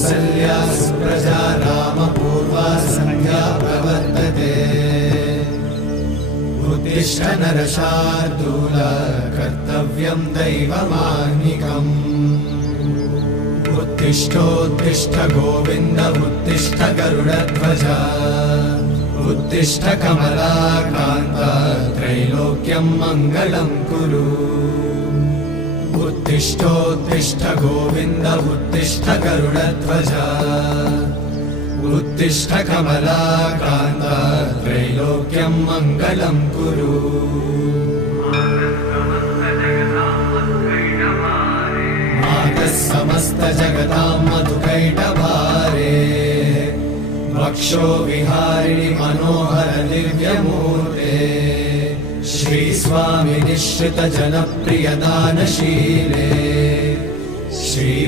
कौसल्या सुप्रजा रामपूर्वा सन्ध्या प्रवर्तते उत्तिष्ठ नरशार्दूल कर्तव्यं दैवमाह्निकम् उत्तिष्ठोत्तिष्ठ गोविन्द उत्तिष्ठ गरुडध्वज उत्तिष्ठ कमलाकान्त त्रैलोक्यं मङ्गलं कुरु उत्तिष्ठोत्तिष्ठ गोविन्द उत्तिष्ठ गरुडध्वज उत्तिष्ठ कमलाकान्त त्रैलोक्यं मङ्गलं कुरु मातः समस्त जगतां मधुकैटभारे वक्षो विहारिणि मनोहर दिव्यमूर्ते श्री स्वामी निश्चित जनप्रिय दानशीले श्री